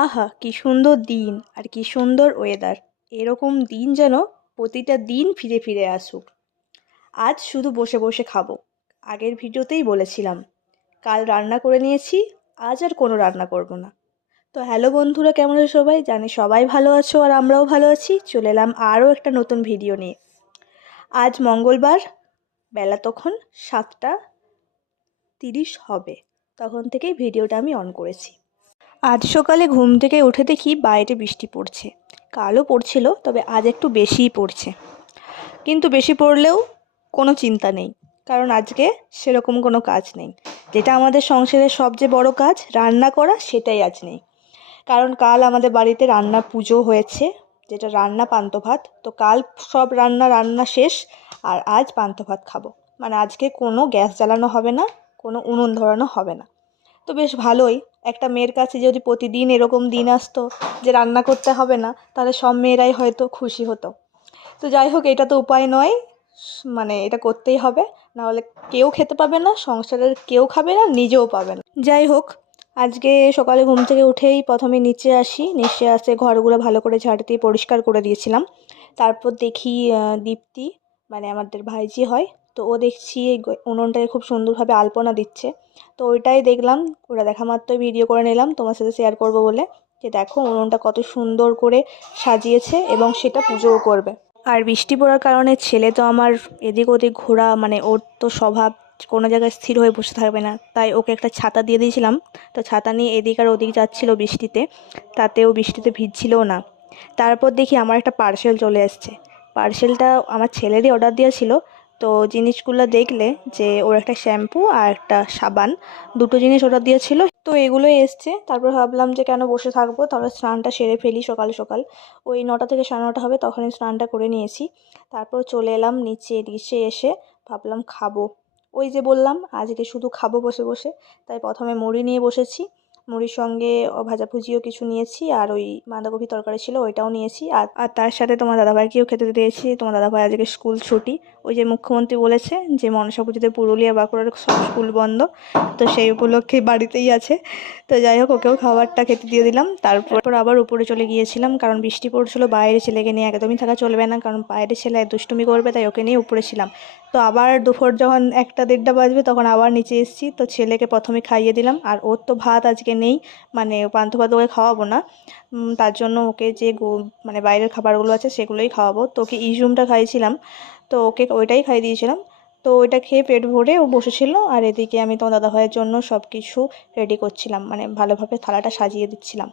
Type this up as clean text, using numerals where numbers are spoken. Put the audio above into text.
আহা! কি সুন্দর দিন আর কি সুন্দর ওয়েদার। এরকম দিন যেন প্রতিটা দিন ফিরে ফিরে আসুক। আজ শুধু বসে বসে খাবো। আগের ভিডিওতেই বলেছিলাম, কাল রান্না করে নিয়েছি, আজ আর কোনো রান্না করব না। তো হ্যালো বন্ধুরা, কেমন আছো সবাই? জানি সবাই ভালো আছো আর আমরাও ভালো আছি। চলে এলাম আরও একটা নতুন ভিডিও নিয়ে। আজ মঙ্গলবার, বেলা তখন 7:30 হবে। তখন থেকেই ভিডিওটা আমি অন করেছি। আজ সকালে ঘুম থেকে উঠে দেখি বাইরে বৃষ্টি পড়ছে। কালও পড়ছিল, তবে আজ একটু বেশিই পড়ছে। কিন্তু বেশি পড়লেও কোনো চিন্তা নেই, কারণ আজকে সেরকম কোনো কাজ নেই। যেটা আমাদের সংসারের সবচেয়ে বড় কাজ, রান্না করা, সেটাই আজ নেই। কারণ কাল আমাদের বাড়িতে রান্না পুজো হয়েছে, যেটা রান্না পান্তা ভাত। তো কাল সব রান্না শেষ, আর আজ পান্তা ভাত খাবো। মানে আজকে কোনো গ্যাস জ্বালানো হবে না, কোনো উনুন ধরানো হবে না। তো বেশ ভালোই। একটা মেয়ের কাছে যদি প্রতিদিন এরকম দিন আসতো যে রান্না করতে হবে না, তাহলে সব মেয়েরাই হয়তো খুশি হতো। তো যাই হোক, এটা তো উপায় নয়, মানে এটা করতেই হবে, নাহলে কেউ খেতে পাবে না, সংসারের কেউ খাবে না, নিজেও পাবে না। যাই হোক, আজকে সকালে ঘুম থেকে উঠেই প্রথমে নিচে আসে ঘরগুলো ভালো করে ঝাড় দিয়ে পরিষ্কার করে দিয়েছিলাম। তারপর দেখি দীপ্তি, মানে আমাদের ভাইজি হয়, তো ও দেখছি এই উনুনটাকে খুব সুন্দরভাবে আলপনা দিচ্ছে। তো ওইটাই দেখলাম, ওরা দেখা মাত্রই ভিডিও করে নিলাম তোমার সাথে শেয়ার করব বলে, যে দেখো উনুনটা কত সুন্দর করে সাজিয়েছে এবং সেটা পুজোও করবে। আর বৃষ্টি পড়ার কারণে ছেলে তো আমার এদিক ওদিক ঘোরা, মানে ওর তো স্বভাব কোনো জায়গায় স্থির হয়ে বসে থাকবে না, তাই ওকে একটা ছাতা দিয়ে দিয়েছিলাম। তো ছাতা নিয়ে এদিক আর ওদিক যাচ্ছিল বৃষ্টিতে, তাতেও বৃষ্টিতে ভিজছিলও না। তারপর দেখি আমার একটা পার্সেল চলে এসছে। পার্সেলটা আমার ছেলেরই অর্ডার দেওয়া ছিল। তো জিনিসগুলো দেখলে যে ওর একটা শ্যাম্পু আর একটা সাবান, দুটো জিনিস অর্ডার দিয়েছিল। তো এগুলোই এসছে। তারপর ভাবলাম যে কেন বসে থাকবো, তাহলে স্নানটা সেরে ফেলি সকাল সকাল। ওই 9টা থেকে 9:30 হবে, তখনই স্নানটা করে নিয়েছি। তারপর চলে এলাম নিচে, এসে ভাবলাম খাবো। ওই যে বললাম আজকে শুধু খাবো বসে বসে, তাই প্রথমে মুড়ি নিয়ে বসেছি। মুড়ির সঙ্গে ভাজাভুজিও কিছু নিয়েছি, আর ওই বাঁধাকপি তরকারি ছিল ওইটাও নিয়েছি। আর তার সাথে তোমার দাদাভাইকেও খেতে দিয়েছি। তোমার দাদাভাই আজকে স্কুল ছুটি। ওই যে মুখ্যমন্ত্রী বলেছে যে মনসা পুজোতে পুরুলিয়া বাঁকুড়ার সব স্কুল বন্ধ, তো সেই উপলক্ষে বাড়িতেই আছে। তো যাই হোক, ওকেও খাবারটা খেতে দিয়ে দিলাম। তারপর আবার উপরে চলে গিয়েছিলাম, কারণ বৃষ্টি পড়ছিল। বাইরে ছেলেকে নিয়ে একদমই থাকা চলবে না, কারণ বাইরে ছেলে দুষ্টুমি করবে, তাই ওকে নিয়ে উপরে ছিলাম। তো আবার দুপুর যখন 1টা-1:30 বাজবে, তখন আবার নিচে এসেছি। তো ছেলেকে প্রথমে খাইয়ে দিলাম, আর ওর তো ভাত আজকে নেই, মানে পান্তা ভাত ওকে খাওয়াবো না। তার জন্য ওকে যে মানে বাইরের খাবারগুলো আছে সেগুলোই খাওয়াবো। তো ওকে ইজুমটা খাইয়েছিলাম, তো ওকে ওইটাই খাইয়ে দিয়েছিলাম। তো ওইটা খেয়ে পেট ভরে ও বসেছিল, আর এদিকে আমি তোমার দাদাভাইয়ের জন্য সব কিছু রেডি করছিলাম, মানে ভালোভাবে থালাটা সাজিয়ে দিচ্ছিলাম।